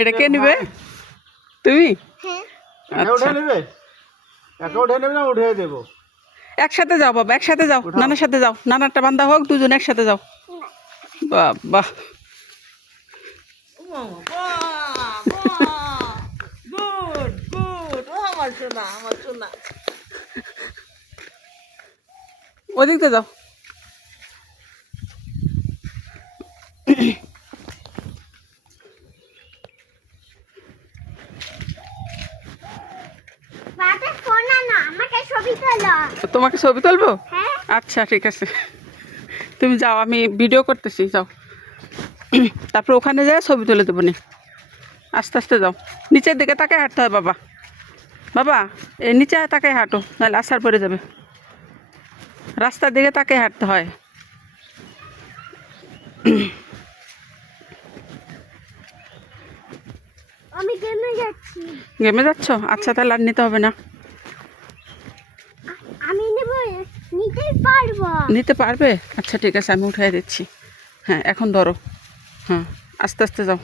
এটা কে নিবে? তুমি? উঠে নেবে? একা উঠে নেবে না উঠে দেবো? একসাথে যাও বাবা, একসাথে যাও, নানার সাথে যাও, নানারটা বান্ধা হোক, দুজন একসাথে যাও। বাবা গুড গুড, ও আমার সোনা, আমার সোনা। ওদিকতে যাও। তোমাকে ছবি তুলবো? আচ্ছা ঠিক আছে, তুমি যাও, আমি ভিডিও করতেছি, যাও। তারপর ওখানে যাই ছবি তুলে দেবো নি। আস্তে আস্তে যাও, নিচের দিকে তাকে হাঁটতে হয় বাবা। বাবা এই নিচে তাকে হাঁটো, নাহলে আসার পরে যাবে। রাস্তার দিকে তাকে হাঁটতে হয়। আমি গেমে যাচ্ছি। গেমে যাচ্ছ? আচ্ছা তাহলে আর নিতে হবে না। আমি নেব, নিতেই পারবো। নিতে পারবে? আচ্ছা ঠিক আছে, আমি উঠাই দিচ্ছি। হ্যাঁ এখন ধরো, হ্যাঁ আস্তে আস্তে যাও।